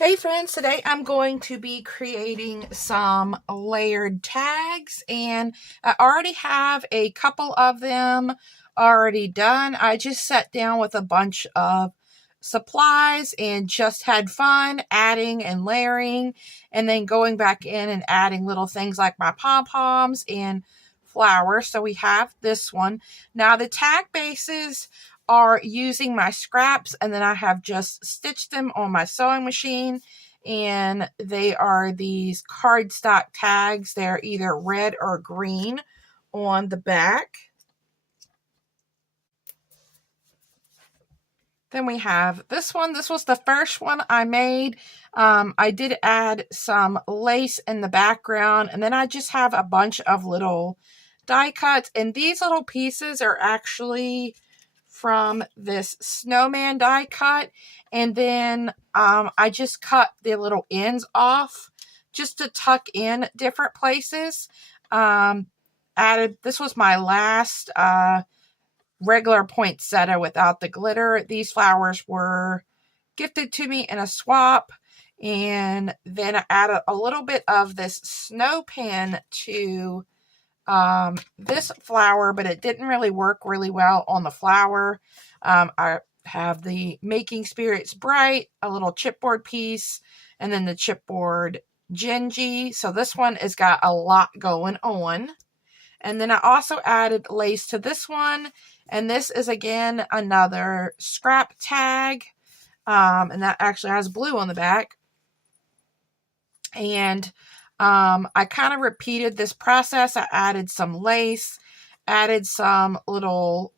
Hey friends, today I'm going to be creating some layered tags, and I already have a couple of them already done. I just sat down with a bunch of supplies and just had fun adding and layering, and then going back in and adding little things like my pom-poms and flowers. So we have this one. Now the tag bases are using my scraps, and then I have just stitched them on my sewing machine, and they are these cardstock tags. They're either red or green on the back. Then we have this one. This was the first one I made. I did add some lace in the background, and then I just have a bunch of little die cuts, and these little pieces are actually from this snowman die cut, and then I just cut the little ends off just to tuck in different places. This was my last regular poinsettia without the glitter. These flowers were gifted to me in a swap, and then I added a little bit of this snow pin to this flower, but it didn't really work really well on the flower. I have the Making Spirits Bright, a little chipboard piece, and then the chipboard Gingy. So this one has got a lot going on. And then I also added lace to this one, and this is again another scrap tag, and that actually has blue on the back. And I kind of repeated this process. I added some lace, added some little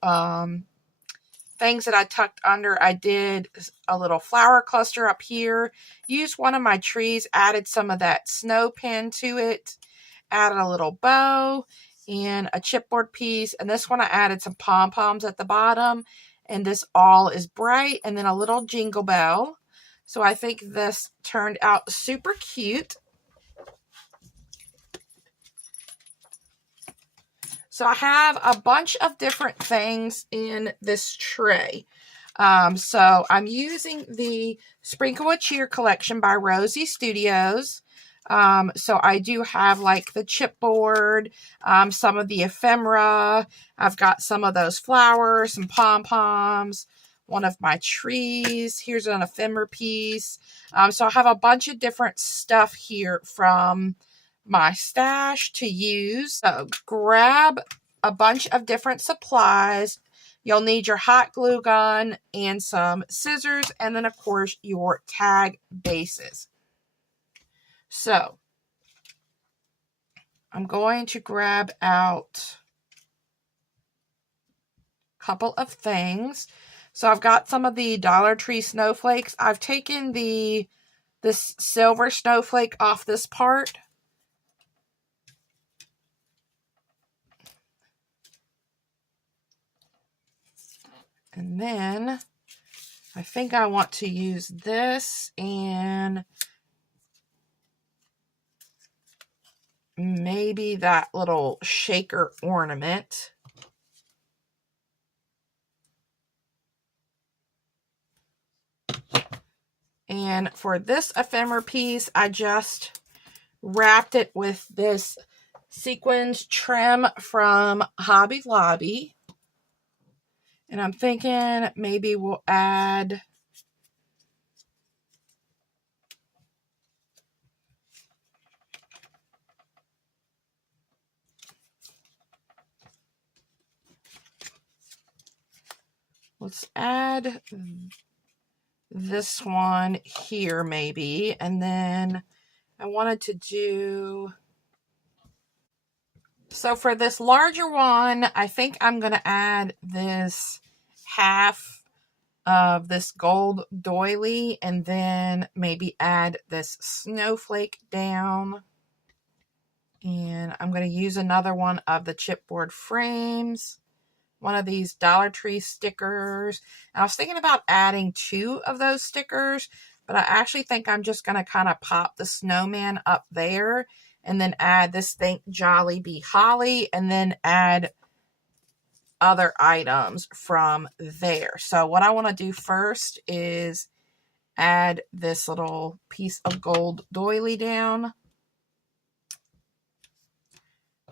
things that I tucked under. I did a little flower cluster up here, used one of my trees, added some of that snow pin to it, added a little bow and a chipboard piece. And this one I added some pom-poms at the bottom, and this all is bright, and then a little jingle bell. So I think this turned out super cute. So I have a bunch of different things in this tray. So I'm using the Sprinkle with Cheer collection by Rosie Studios. So I do have like the chipboard, some of the ephemera. I've got some of those flowers, some pom-poms, one of my trees. Here's an ephemera piece. So I have a bunch of different stuff here from my stash to use. So grab a bunch of different supplies. You'll need your hot glue gun and some scissors, and then of course your tag bases. So I'm going to grab out a couple of things. So I've got some of the Dollar Tree snowflakes. I've taken this silver snowflake off this part. And then I think I want to use this and maybe that little shaker ornament. And for this ephemera piece, I just wrapped it with this sequins trim from Hobby Lobby. And I'm thinking maybe we'll add this one here maybe. And then I wanted to do, so for this larger one, I think I'm going to add this half of this gold doily, and then maybe add this snowflake down. And I'm going to use another one of the chipboard frames, one of these Dollar Tree stickers. And I was thinking about adding 2 of those stickers, but I actually think I'm just going to kind of pop the snowman up there, and then add this Think Jolly Be Holly, and then add other items from there. So what I want to do first is add this little piece of gold doily down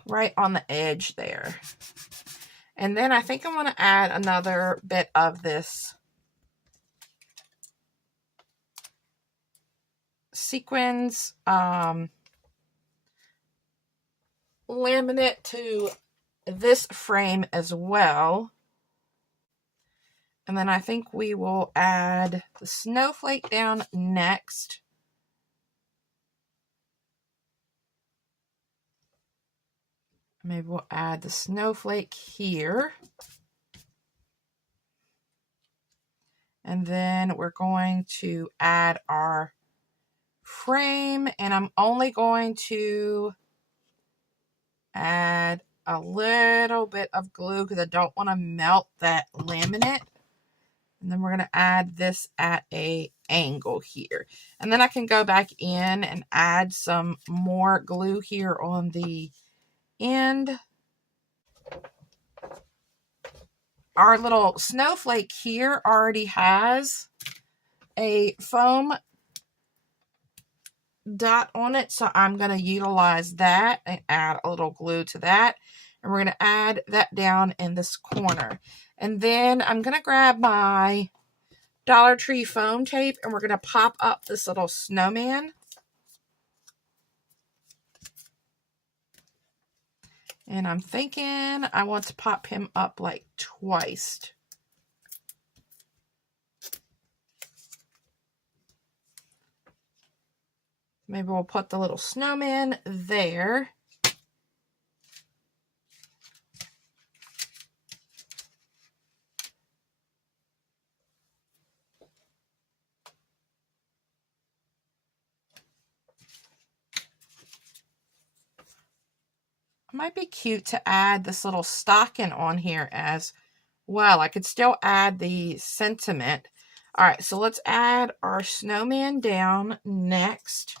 right on the edge there. And then I think I'm going to add another bit of this sequins laminate to this frame as well. And then I think we will add the snowflake down next. Maybe we'll add the snowflake here. And then we're going to add our frame, and I'm only going to add a little bit of glue because I don't want to melt that laminate. And then we're going to add this at an angle here. And then I can go back in and add some more glue here on the end. Our little snowflake here already has a foam dot on it, so I'm going to utilize that and add a little glue to that. And we're going to add that down in this corner. And then I'm going to grab my Dollar Tree foam tape and we're going to pop up this little snowman. And I'm thinking I want to pop him up like twice. Maybe we'll put the little snowman there. It might be cute to add this little stocking on here as well. I could still add the sentiment. All right, so let's add our snowman down next.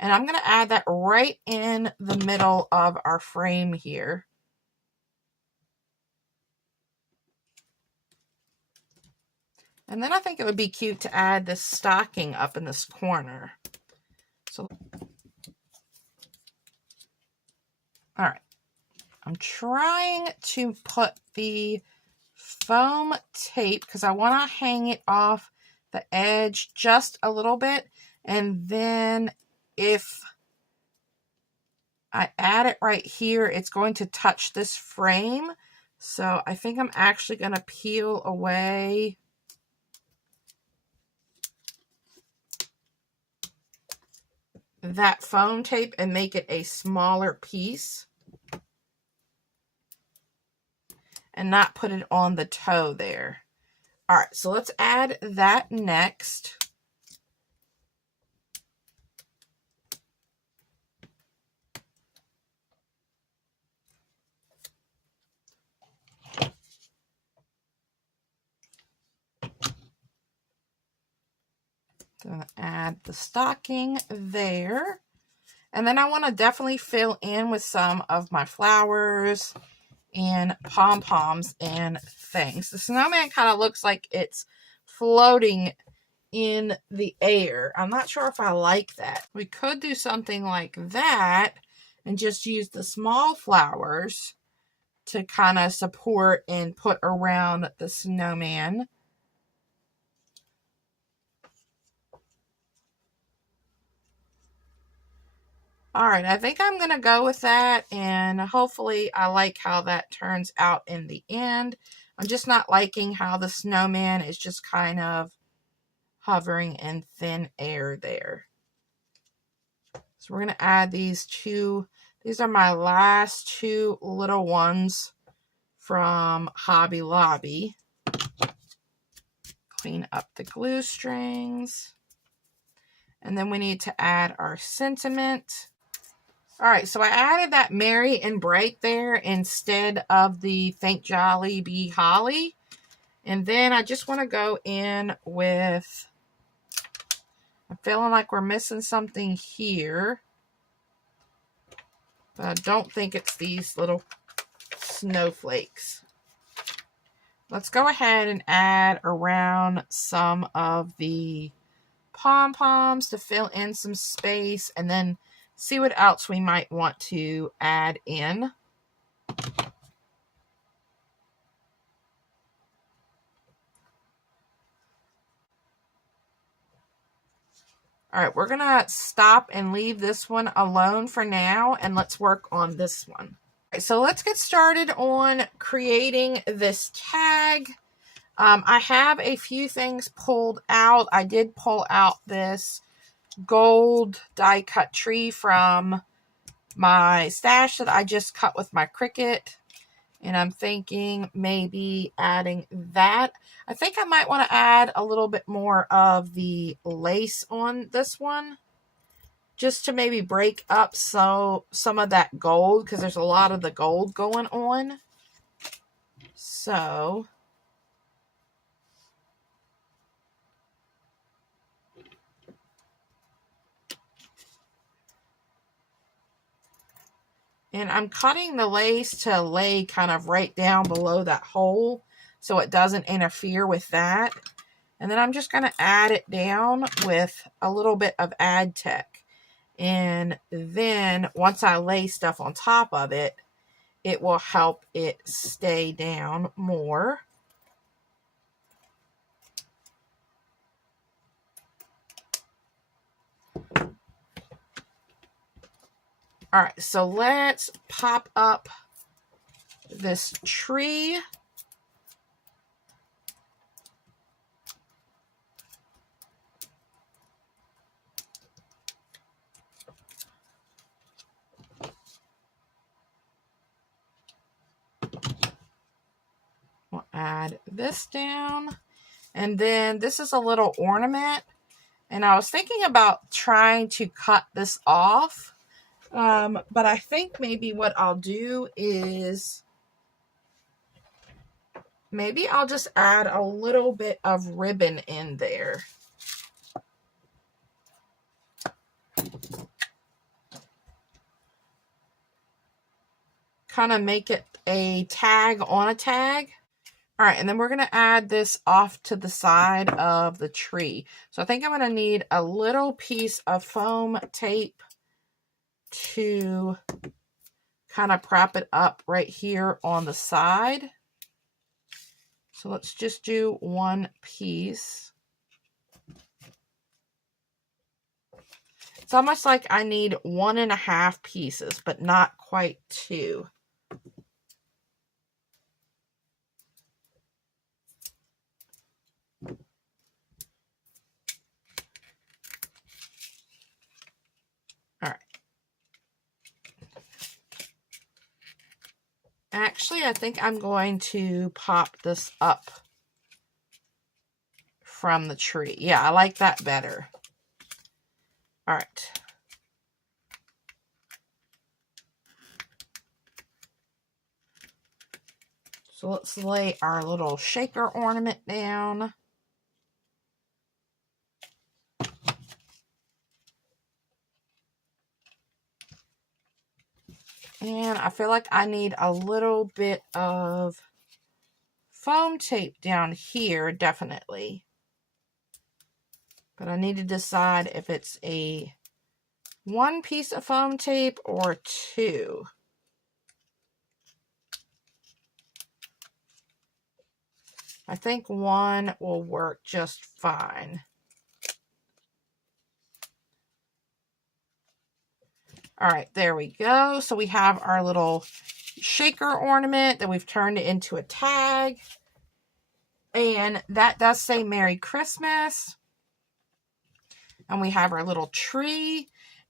And I'm going to add that right in the middle of our frame here. And then I think it would be cute to add this stocking up in this corner. So, all right. I'm trying to put the foam tape because I want to hang it off the edge just a little bit. And then if I add it right here, it's going to touch this frame. So I think I'm actually going to peel away that foam tape and make it a smaller piece. And not put it on the toe there. All right, so let's add that next. So I'm going to add the stocking there. And then I want to definitely fill in with some of my flowers and pom-poms and things. The snowman kind of looks like it's floating in the air. I'm not sure if I like that. We could do something like that and just use the small flowers to kind of support and put around the snowman. All right, I think I'm going to go with that, and hopefully I like how that turns out in the end. I'm just not liking how the snowman is just kind of hovering in thin air there. So we're going to add these two. These are my last two little ones from Hobby Lobby. Clean up the glue strings. And then we need to add our sentiment. All right, so I added that Merry and Bright there instead of the Think Jolly Be Holly. And then I just want to go in with, I'm feeling like we're missing something here. But I don't think it's these little snowflakes. Let's go ahead and add around some of the pom-poms to fill in some space, and then see what else we might want to add in. All right, we're going to stop and leave this one alone for now, and let's work on this one. All right, so let's get started on creating this tag. I have a few things pulled out. I did pull out this gold die cut tree from my stash that I just cut with my Cricut. And I'm thinking maybe adding that. I think I might want to add a little bit more of the lace on this one, just to maybe break up some of that gold, because there's a lot of the gold going on. So and I'm cutting the lace to lay kind of right down below that hole so it doesn't interfere with that. And then I'm just going to add it down with a little bit of Ad Tech. And then once I lay stuff on top of it, it will help it stay down more. All right, so let's pop up this tree. We'll add this down. And then this is a little ornament. And I was thinking about trying to cut this off. But I think maybe what I'll do is maybe I'll just add a little bit of ribbon in there. Kind of make it a tag on a tag. All right, and then we're going to add this off to the side of the tree. So I think I'm going to need a little piece of foam tape to kind of prop it up right here on the side. So let's just do one piece. It's almost like I need 1.5 pieces, but not quite 2. All right. Actually, I think I'm going to pop this up from the tree. Yeah, I like that better. All right. So let's lay our little shaker ornament down. And I feel like I need a little bit of foam tape down here, definitely. But I need to decide if it's a 1 piece of foam tape or 2. I think 1 will work just fine. All right, there we go. So we have our little shaker ornament that we've turned it into a tag. And that does say Merry Christmas. And we have our little tree.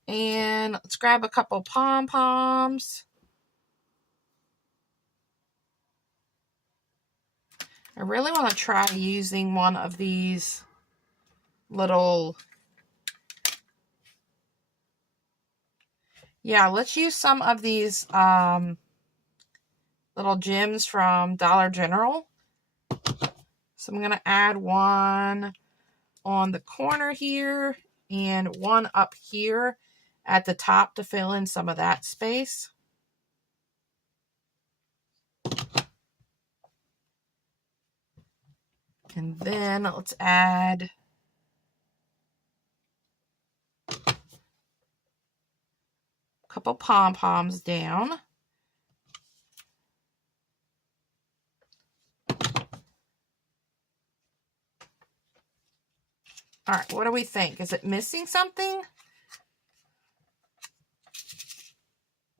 And let's grab a couple pom-poms. I really want to try using one of these little... Yeah, let's use some of these little gems from Dollar General. So I'm going to add one on the corner here and one up here at the top to fill in some of that space. And then let's add couple pom-poms down. All right, what do we think? Is it missing something?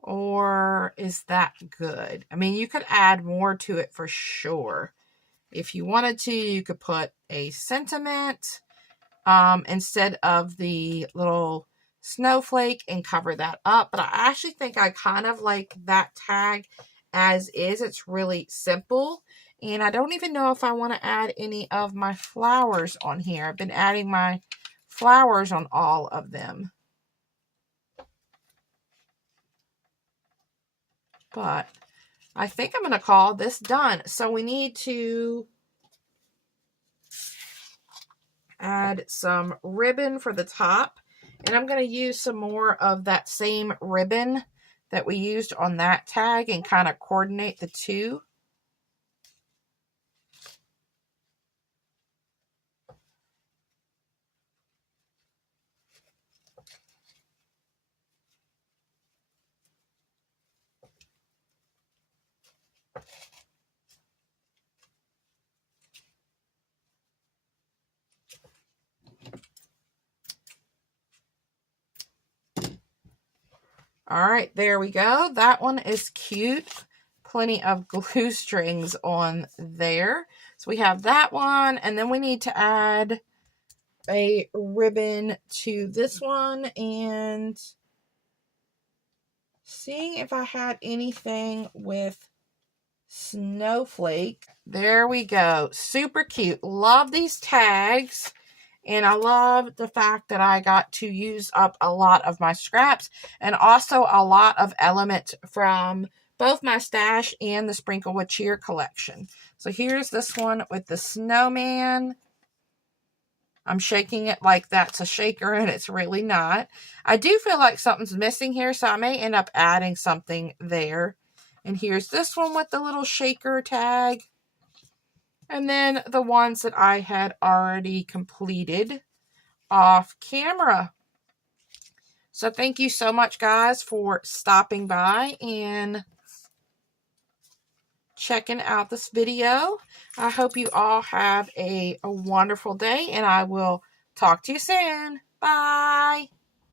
Or is that good? I mean, you could add more to it for sure. If you wanted to, you could put a sentiment instead of the little snowflake and cover that up. But I actually think I kind of like that tag as is. It's really simple. And I don't even know if I want to add any of my flowers on here. I've been adding my flowers on all of them. But I think I'm going to call this done. So we need to add some ribbon for the top. And I'm going to use some more of that same ribbon that we used on that tag and kind of coordinate the two. All right, there we go. That one is cute. Plenty of glue strings on there. So we have that one, and then we need to add a ribbon to this one, and seeing if I had anything with snowflake. There we go. Super cute. Love these tags. And I love the fact that I got to use up a lot of my scraps and also a lot of elements from both my stash and the Sprinkle with Cheer collection. So here's this one with the snowman. I'm shaking it like that's a shaker, and it's really not. I do feel like something's missing here, so I may end up adding something there. And here's this one with the little shaker tag. And then the ones that I had already completed off camera. So thank you so much, guys, for stopping by and checking out this video. I hope you all have a wonderful day, and I will talk to you soon. Bye.